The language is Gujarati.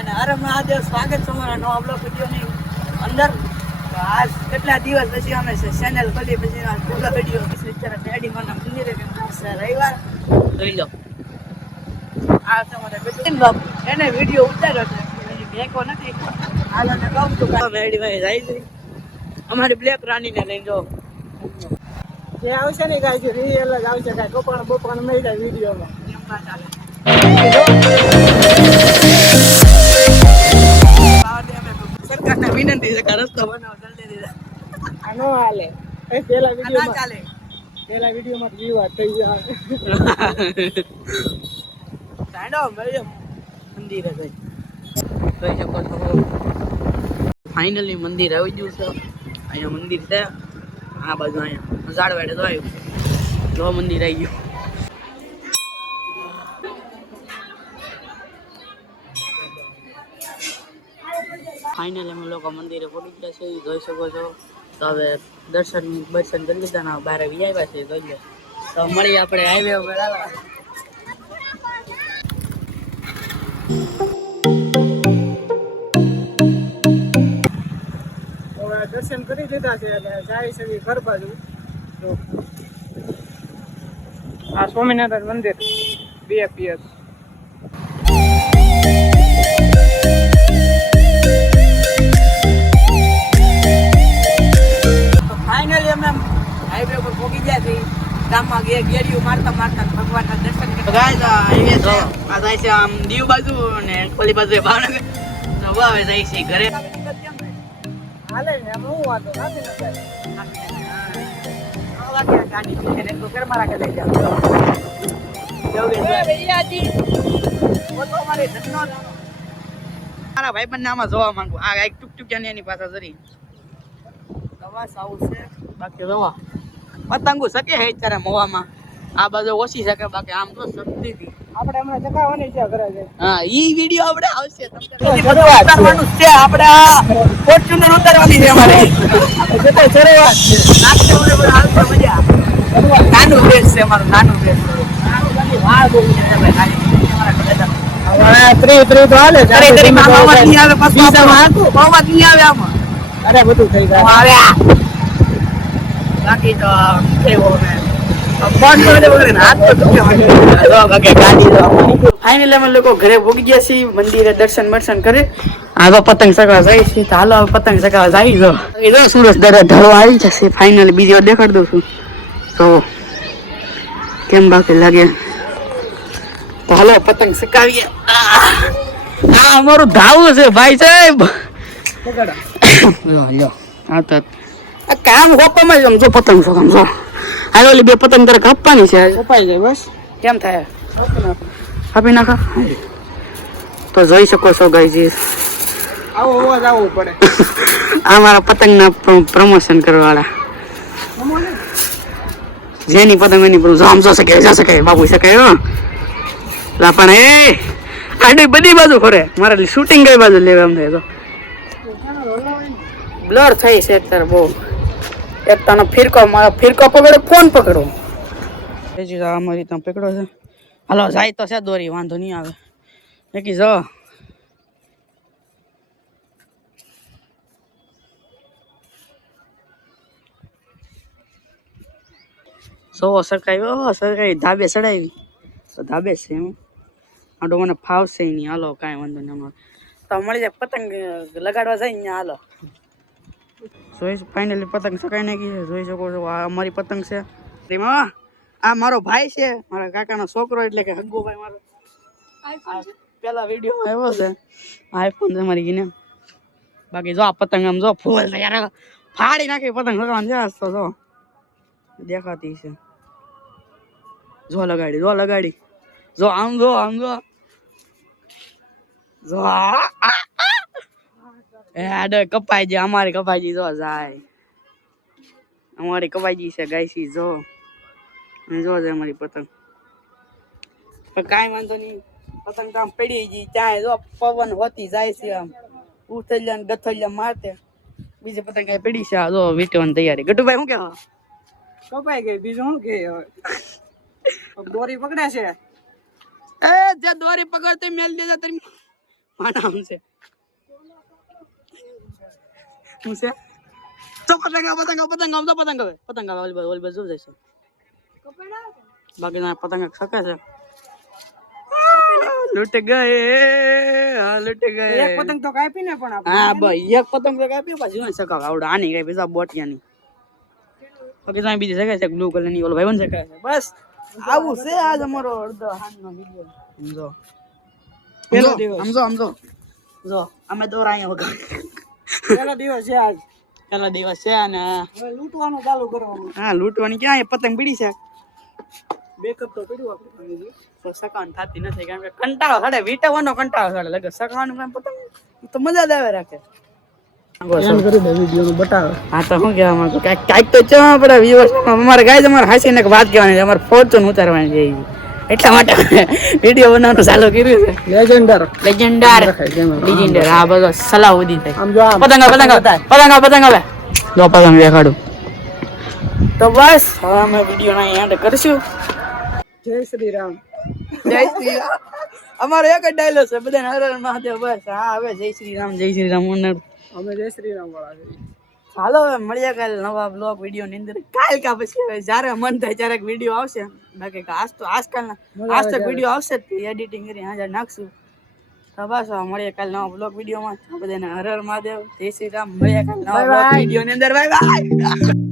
બધાને હર મહાદેવ. સ્વાગત છે અમારા નવા બ્લોગ વિડીયોની અંદર. આજ કેટલા દિવસ પછી અમે ચેનલ ખોલી પછી પૂરા વિડીયો ડેડી માના મંદિરે રવિવાર જોઈ લો. આ તમારે એને વિડીયો ઉતાર્યો છે મેકો નથી. હાલોને કહું છું મેડી ભાઈ જાય છે અમારી બ્લેક રાણીને લઈને જો જે આવશે ને કાંઈ રિયલ જ આવશે, કાંઈ કપાણ બપાણ મળી જાય વિડીયોમાં. સરકારને વિનંતી છે કે રસ્તો બનાવો જલ્દી દીધા. આ નો હાલે. પેલા ના ચાલે. વિડીયોમાં વિવાદ થઈ જાય. મંદિરે જોઈ શકો છો. ફાઇનલી મંદિર આવી ગયું છે. અહીંયા મંદિર છે. આ બાજુ અહીંયા ઝાડવાડે તો આવ્યું જો મંદિર આવી ગયું. ફાઇનલી અમે લોકો મંદિરે પહોંચી ગયા છે જોઈ શકો છો. તો હવે દર્શન કરી લીધા ને બહાર આવી આવ્યા છે જોઈ લો. તો મળીએ આપણે હાઈવે ઉપર. દર્શન કરી લીધા છે એટલે જાય છે ઘર બાજુ. આ સ્વામિનારાયણ મંદિર BFPS. ફાઇનલી અમે હાઈવે પર પહોંચી ગયા છીએ. ગામમાં ગેડીઓ મારતા ભગવાનના દર્શન કરવા હાઈવે છે. આ જાય છે આમ દીવ બાજુ અને ઓલી બાજુ ભાવનગર. હવે જાય છે ઘરે. હાલે ને આમ હું વાંધો નથી મારા ભાઈ બંને આમાં જોવા માંગુ. આ એક ટુકટુક એની પાસે જરી દવા સાઉ છે. બાકી દવા પતંગો શકે હે અત્યારે મોવામાં. આ બાજુ ઓછી શકે બાકી આમ તો શક્તિ હતી. આપણે હમણાં ચકાવવાની છે ઘરે છે. હા ઈ વિડિયો આપણે આવશે. ઉતારવાનું છે. આપણે ફોર્ચ્યુનર ઉતારવાની છે અમારે. જતો શરૂઆત નાખશે મને બહુ આવશે મજા. નાનું બેસ છે અમારું નાનું બેસ. વાહ બહુ છે ભાઈ ખાલી અમારા કલેતા. હવે 3 તો હાલે છે. અરે મામા નહીં આવે પછી આમાં બહુ નહીં આવે આમાં. અરે બધું થઈ જાય. આવે બાકી તો કેવો ને ફાઇનલી અમે લોકો ઘરે ભોગી ગયા છીએ. મંદિરે દર્શન કરી. આ તો પતંગ ચગાવવા જાય છે. તો હાલો પતંગ ચગાવવા જાય જો. સુરજ દરે ઢળવા આવી જશે. ફાઇનલી બીજી વાર દેખાડી દઉં છું તો કેમ બાકી લાગે. તો હાલો પતંગ ચગાવીએ. આ અમારું ધાવું છે ભાઈ સાહેબ. હા તો આ કામ હોપામાં જ આમ જો પતંગ છો જો. હાલો ઓલી બે પતંગ તારે કાપવાની છે. કપાઈ જાય બસ. કેમ થાય આપી નાખા. તો જોઈ શકો છો ગાઈઝ. આવો અવાજ આવવો પડે. આ મારા પતંગના પ્રમોશન કરવાવાળા. જેની પતંગ એની પર આમ જો શકે બાબુ શકે હો. લા પણ એ આડી બધી બાજુ ફરે. મારે શૂટિંગ કઈ બાજુ લેવા એમ થાય તો બ્લર થઈ છે અત્યારે બહુ. એક તને ફિરકો પકડો ફોન પકડો અમારી ત્યાં પકડો છે. હાલો જાય તો છે દોરી વાંધો નહીં આવે. નક્કી જો સરકાઈ ધાબે ચડાવી તો ધાબે છે એમ. આડો મને ફાવશે નહીં. હાલો કાંઈ વાંધો નહીં. અમારે તો મળી જાય પતંગ લગાડવા જાય ને હાલો. ફાઇનલી પતંગ સકાઈ નાખી છે. જોઈ શકો છો આ અમારી પતંગ છે. તેમાં આ મારો ભાઈ છે. મારા કાકાનો છોકરો એટલે કે હગ્ગુ ભાઈ મારો. પેલા વિડીયોમાં આવ્યો છે. આઈફોન છે મારી ગીને. બાકી જો આ પતંગ આમ જો ફૂલ યાર ફાડી નાખી પતંગ લગાડવાની જાય તો જો દેખાતી છે. જો લગાડી જો આમ જો કપાઈ જાય. અમારી કપાઈ જો જાય. અમારી કપાઈ છે ગાયસી જો છે અમારી પતંગ. પણ કાંઈ વાંધો નહીં. પતંગ તો આમ પડી ગઈ ત્યાં જો પવન હોતી જાય છે. આમ ઉથલિયા ગથલિયા મારતે. બીજી પતંગ કઈ પડી છે. આ જો વીટવાની તૈયારી. ગટુભાઈ શું કહેવા કપાઈ ગઈ. બીજું શું કે દોરી પકડે છે. એ જે દોરી પકડતી મેલ દેજા તારી માના આમ છે શું છે તો પતંગ ઓલ બાજુ જશે બાકી પતંગ શકે છે લૂટ ગયે લૂટ ગયે એક પતંગ તો કાપી ને પણ આપણે હા ભાઈ એક પતંગ તો કાપી પછી ને સકાવ આવડે આની કઈ બીજા બોટિયાની બાકી તમે બીજી જગ્યાએ છે બ્લુ કલર ની ઓલો ભાઈ બન છે બસ આવું છે આજ અમારો અડધો હાનનો વિડિયો સમજો પહેલો દિવસ સમજો જો અમે દોરા અહીંયા વગર પહેલો દિવસ છે આજ પહેલો દિવસ છે અને હવે લૂંટવાનું ચાલુ કરવાનું હા લૂંટવાની ક્યાં પતંગ પીડી છે બેકઅપ તો પડ્યું આપણે તો સકાન થતી નથી કારણ કે કંટાળો સાડે વીટવાનો કંટાળો સાડે લગે સકાવાનું કામ પતંગ તો મજા જ આવે રાખે એમ કરી દે વિડિયો નું બતાવે હા તો શું કહેવા માંગુ કાંઈક તો ચા આપણે વ્યુઅર્સ અમારે ગાય અમારે હાસીને એક વાત કહેવાની છે અમારે ફોર્ચ્યુન ઉતારવાની છે એટલા માટે વિડીયો બનાવવાનું ચાલુ કર્યું છે લેજેન્ડર લેજેન્ડર હા બધો સલાહુદ્દી થાય આમ જો આમ પતંગ આવે જો પતંગ દેખાડું તો બસ હવે અમે વિડીયો ના એન્ડ કરશું જય શ્રી રામ જય શ્રી રામ અમારો એક જ ડાયલોગ છે બધાને હર હર મહાદેવ બસ હા હવે જય શ્રી રામ અમે જય શ્રી રામ વાળા છે હાલો હવે મળીએ કાલે નવા બ્લોગ વિડીયો ની અંદર કાલ કા પછી હવે જ્યારે મન થાય ત્યારે વિડીયો આવશે બાકી આજ તો આજ તક વિડીયો આવશે જ એડિટિંગ કરી હાજર નાખશું તો બસ હવે મળીએ કાલે નવા બ્લોગ વિડીયોમાં બધાને હર હર મહાદેવ જય શ્રી રામ મળીએ કાલે નવા બ્લોગ વિડીયો ની અંદર બાય બાય